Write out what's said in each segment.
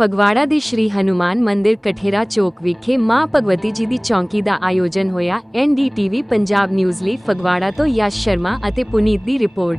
ਫਗਵਾੜਾ ਦੇ ਸ਼੍ਰੀ ਹਨੂਮਾਨ ਮੰਦਿਰ ਕਠੇਰਾ ਚੌਕ ਵਿਖੇ ਮਾਂ ਭਗਵਤੀ ਜੀ ਦੀ ਚੌਂਕੀ ਦਾ ਆਯੋਜਨ ਹੋਇਆ। ਐਨਡੀਟੀਵੀ ਪੰਜਾਬ ਨਿਊਜ਼ ਲਈ ਫਗਵਾੜਾ ਤੋਂ ਯਸ਼ ਸ਼ਰਮਾ ਅਤੇ ਪੁਨੀਤ ਦੀ ਰਿਪੋਰਟ।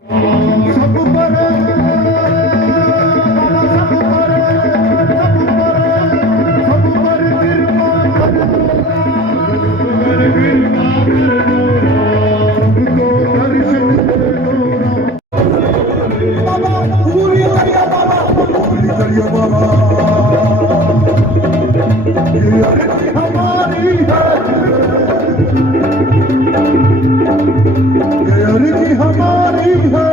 हमारी है।